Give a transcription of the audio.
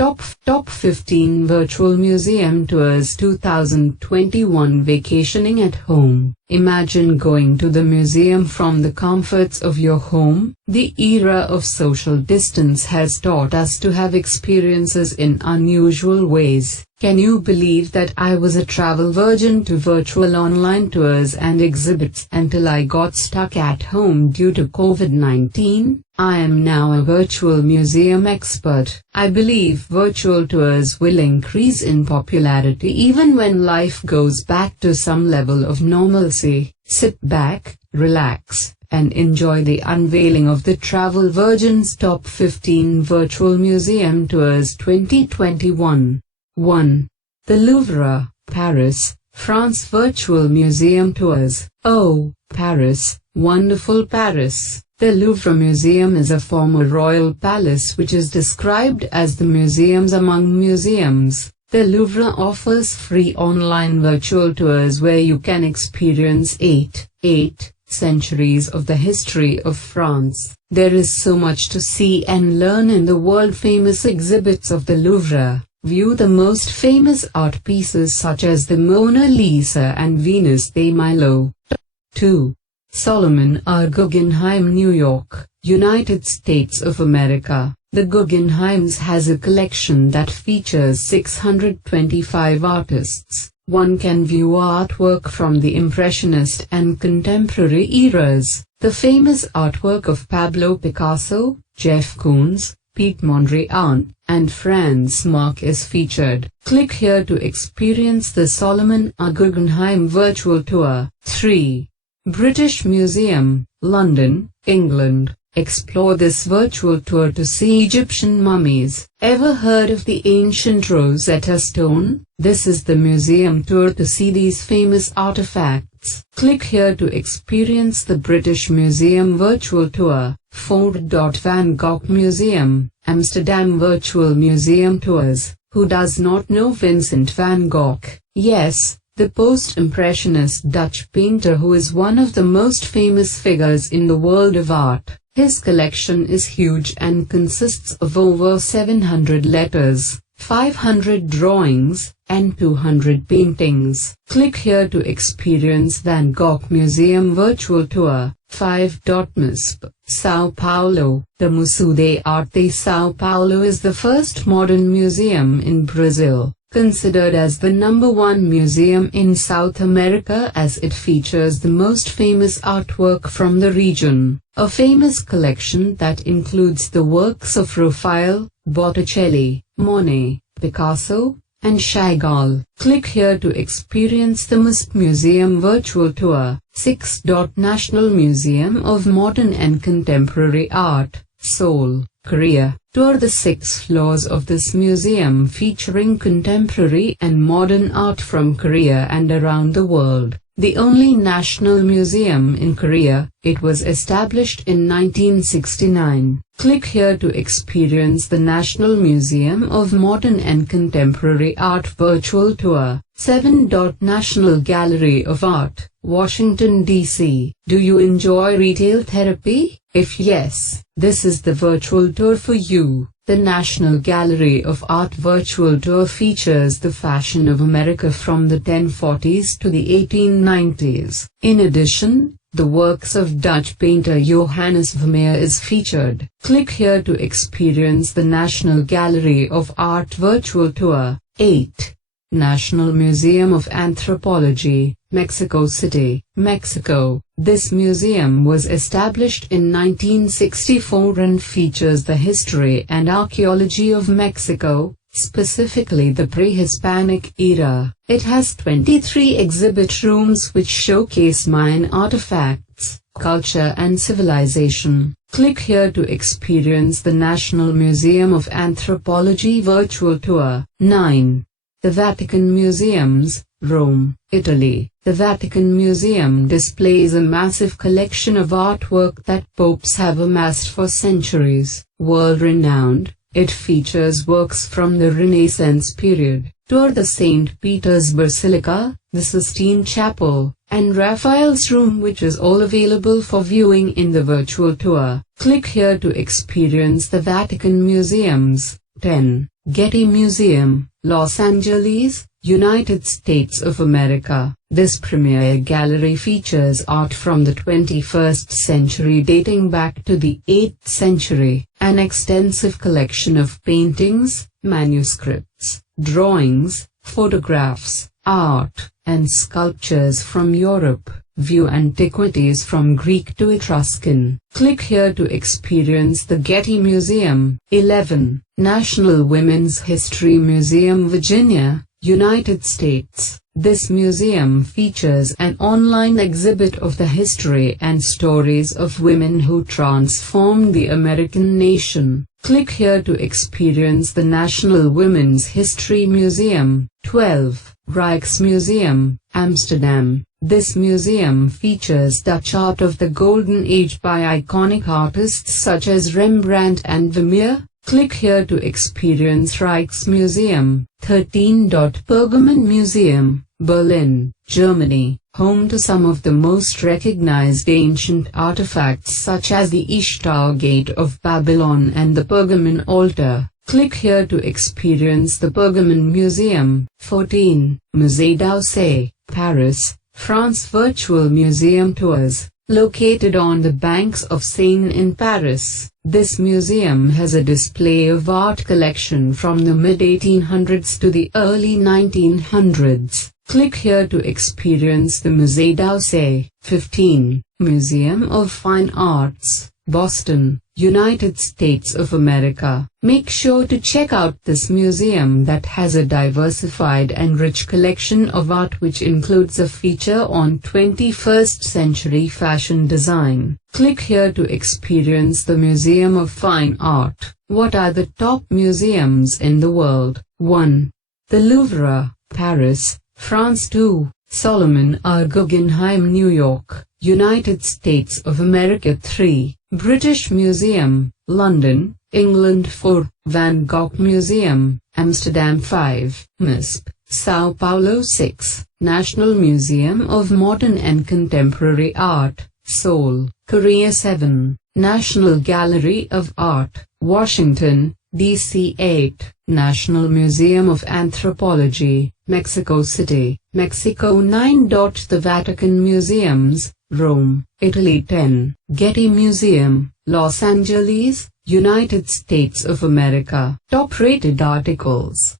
Top 15 Virtual Museum Tours 2021. Vacationing at home. Imagine going to the museum from the comforts of your home. The era of social distance has taught us to have experiences in unusual ways. Can you believe that I was a travel virgin to virtual online tours and exhibits until I got stuck at home due to COVID-19? I am now a virtual museum expert. I believe virtual tours will increase in popularity even when life goes back to some level of normalcy. Sit back, relax, and enjoy the unveiling of the Travel Virgin's Top 15 Virtual Museum Tours 2021. 1. The Louvre, Paris, France. Virtual Museum Tours. Oh, Paris, wonderful Paris. The Louvre Museum is a former royal palace which is described as the museums among museums. The Louvre offers free online virtual tours where you can experience 8 centuries of the history of France. There is so much to see and learn in the world-famous exhibits of the Louvre. View the most famous art pieces such as the Mona Lisa and Venus de Milo. 2. Solomon R. Guggenheim, New York, United States of America. The Guggenheims has a collection that features 625 artists. One can view artwork from the Impressionist and contemporary eras. The famous artwork of Pablo Picasso, Jeff Koons, Piet Mondrian, and Franz Marc is featured. Click here to experience the Solomon R. Guggenheim virtual tour. 3. British Museum, London, England. Explore this virtual tour to see Egyptian mummies. Ever heard of the ancient Rosetta Stone? This is the museum tour to see these famous artifacts. Click here to experience the British Museum virtual tour. 4. Van Gogh Museum, Amsterdam. Virtual museum tours. Who does not know Vincent van Gogh? Yes, the post-impressionist Dutch painter who is one of the most famous figures in the world of art. His collection is huge and consists of over 700 letters, 500 drawings, and 200 paintings. Click here to experience Van Gogh Museum virtual tour. 5. MUSP, São Paulo. The Museu de Arte São Paulo is the first modern museum in Brazil, considered as the #1 museum in South America as it features the most famous artwork from the region. A famous collection that includes the works of Raphael, Botticelli, Monet, Picasso, and Chagall. Click here to experience the MUSP Museum virtual tour. 6. National Museum of Modern and Contemporary Art, Seoul, Korea. Tour the 6 floors of this museum featuring contemporary and modern art from Korea and around the world. The only national museum in Korea, it was established in 1969. Click here to experience the National Museum of Modern and Contemporary Art virtual tour. 7. National Gallery of Art, Washington, D.C. Do you enjoy retail therapy? If yes, this is the virtual tour for you. The National Gallery of Art virtual tour features the fashion of America from the 1040s to the 1890s. In addition, the works of Dutch painter Johannes Vermeer is featured. Click here to experience the National Gallery of Art virtual tour. 8. National Museum of Anthropology, Mexico City, Mexico. This museum was established in 1964 and features the history and archaeology of Mexico, specifically the pre-Hispanic era. It has 23 exhibit rooms which showcase Mayan artifacts, culture and civilization. Click here to experience the National Museum of Anthropology virtual tour. 9. The Vatican Museums, Rome, Italy. The Vatican Museum displays a massive collection of artwork that popes have amassed for centuries. World-renowned, it features works from the Renaissance period. Tour the St. Peter's Basilica, the Sistine Chapel, and Raphael's Room, which is all available for viewing in the virtual tour. Click here to experience the Vatican Museums. 10. Getty Museum, Los Angeles, United States of America. This premier gallery features art from the 21st century dating back to the 8th century, an extensive collection of paintings, manuscripts, drawings, photographs, art, and sculptures from Europe. View antiquities from Greek to Etruscan. Click here to experience the Getty Museum. 11. National Women's History Museum, Virginia, United States. This museum features an online exhibit of the history and stories of women who transformed the American nation. Click here to experience the National Women's History Museum. 12. Rijks Museum, Amsterdam. This museum features Dutch art of the Golden Age by iconic artists such as Rembrandt and Vermeer. Click here to experience Rijks Museum. 13. Pergamon Museum, Berlin, Germany, home to some of the most recognized ancient artifacts such as the Ishtar Gate of Babylon and the Pergamon altar. Click here to experience the Pergamon Museum. 14. Musée d'Orsay, Paris, France. Virtual museum tours. Located on the banks of Seine in Paris, this museum has a display of art collection from the mid-1800s to the early 1900s. Click here to experience the Musée d'Orsay. 15. Museum of Fine Arts, Boston, United States of America. Make sure to check out this museum that has a diversified and rich collection of art which includes a feature on 21st century fashion design. Click here to experience the Museum of Fine Art. What are the top museums in the world? 1. The Louvre, Paris, France. 2. Solomon R. Guggenheim, New York, United States of America. 3. British Museum, London, England. 4. Van Gogh Museum, Amsterdam. 5. MISP, Sao Paulo. 6. National Museum of Modern and Contemporary Art, Seoul, Korea. 7. National Gallery of Art, Washington, D.C. 8. National Museum of Anthropology, Mexico City, Mexico. 9. The Vatican Museums, Rome, Italy. 10. Getty Museum, Los Angeles, United States of America. Top rated articles.